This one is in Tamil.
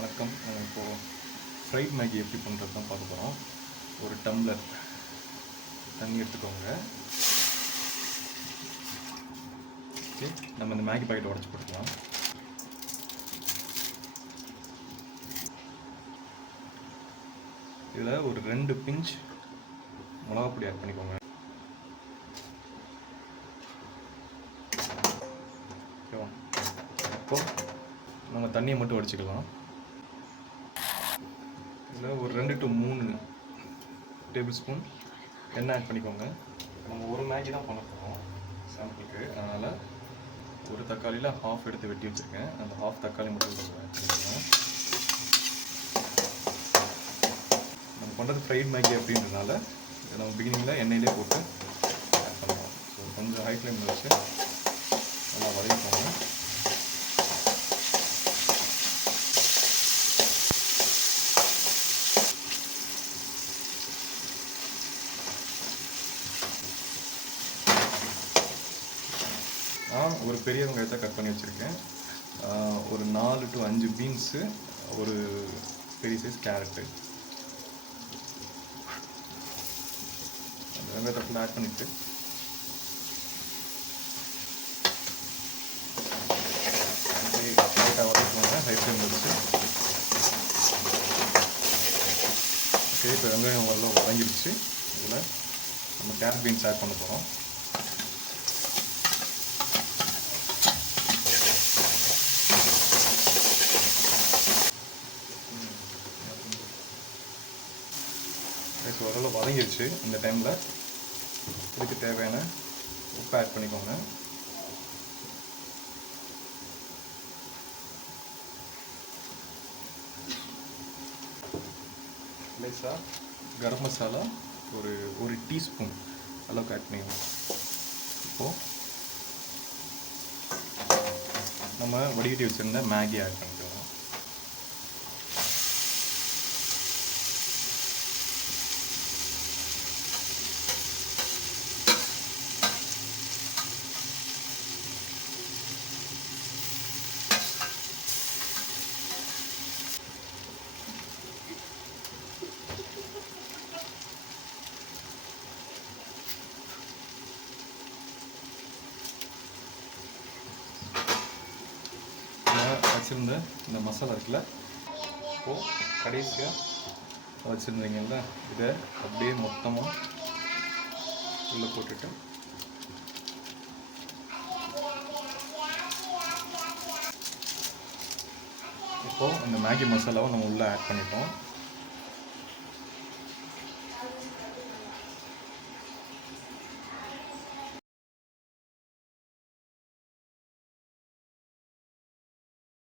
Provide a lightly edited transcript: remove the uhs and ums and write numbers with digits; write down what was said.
வணக்கம். இப்போது ஃப்ரைட் மேகி எப்படி பண்ணுறது தான் பார்க்க போகிறோம். ஒரு டம்ளர் தண்ணி எடுத்துக்கோங்க. ஓகே, நம்ம இந்த மேகி பாக்கெட்டை உடச்சி போட்டுக்கலாம். இதில் ஒரு 2 பிஞ்ச் மிளகாப்பொடி ஆட் பண்ணிக்கோங்க. ஓகேவா? இப்போது நம்ம தண்ணியை மட்டும் உடச்சிக்கலாம். இதில் ஒரு 2 to 3 டேபிள் ஸ்பூன் எண்ணெய் ஆட் பண்ணிக்கோங்க. நம்ம ஒரு மேகி தான் பண்ண போகிறோம் சாம்பிளுக்கு, அதனால் ஒரு தக்காளியில் ஹாஃப் எடுத்து வெட்டி வச்சுருக்கேன். அந்த ஹாஃப் தக்காளி மட்டும் ஆட் பண்ணிக்கோங்க. நம்ம பண்ணுறது ஃப்ரைட் மேகி அப்படின்றதுனால நம்ம பிகினிங்கில் எண்ணெயிலே போட்டு ஆட் பண்ணுறோம். ஸோ கொஞ்சம் ஹை ஃப்ளேமில் வச்சு நல்லா வதக்கிக்கோங்க. நான் ஒரு பெரிய வெங்காயத்தை கட் பண்ணி வச்சுருக்கேன். ஒரு 4 to 5 பீன்ஸு, ஒரு பெரிய சைஸ் கேரட்டு, அந்த வெங்காயத்தை ஃபுல்லாக ஆட் பண்ணிவிட்டு லைட்டாக வதக்குவாங்க ஹை ஃப்ளேமில் வச்சு. ஓகே, இப்போ வெங்காயம் ஓரளவு வதங்கிடுச்சு. இதில் நம்ம கேரட் பீன்ஸ் ஆட் பண்ண போகிறோம். ஸோ ஓரளவு வதங்கிடுச்சு. இந்த டைமில் இதுக்கு தேவையான உப்பு ஆட் பண்ணிக்கோங்க. லேசாக கரம் மசாலா ஒரு டீஸ்பூன் அளவுக்கு ஆட் பண்ணிக்கோங்க. இப்போது நம்ம வடிகட்டி வச்சுருந்த மேகி ஆட் பண்ணிக்கலாம். வச்சுருந்த இந்த மசாலா இருக்குல்ல, இப்போது கடைசியாக வச்சுருந்தீங்கல்ல, இதை அப்படியே மொத்தமாக உள்ளே போட்டுட்டு இப்போது இந்த மேகி மசாலாவை நம்ம உள்ளே ஆட் பண்ணிட்டோம்.